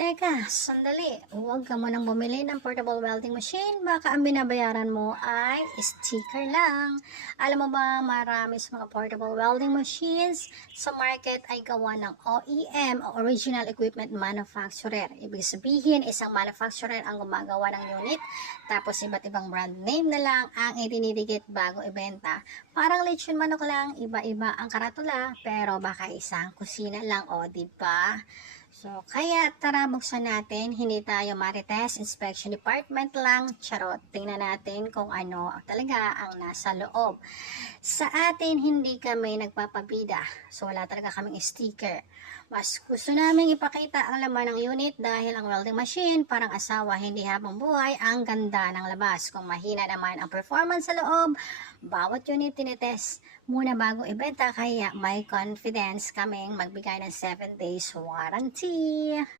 Teka, sandali. Huwag ka munang bumili ng portable welding machine. Baka ang binabayaran mo ay sticker lang. Alam mo ba, marami sa mga portable welding machines sa market ay gawa ng OEM o Original Equipment Manufacturer. Ibig sabihin, isang manufacturer ang gumagawa ng unit, tapos iba't ibang brand name na lang ang idinidikit bago ibenta. Parang lechon manok lang, iba-iba ang karatula, pero baka isang kusina lang, o diba? So, kaya tara buksan natin, hindi tayo marites, inspection department lang, charot. Tingnan natin kung ano talaga ang nasa loob. Sa atin, hindi kami nagpapabida, so wala talaga kaming sticker. Mas gusto namin ipakita ang laman ng unit dahil ang welding machine, parang asawa, hindi habang buhay, ang ganda ng labas. Kung mahina naman ang performance sa loob, bawat unit tinitest muna bago ibenta, kaya may confidence kaming magbigay ng 7 days warranty.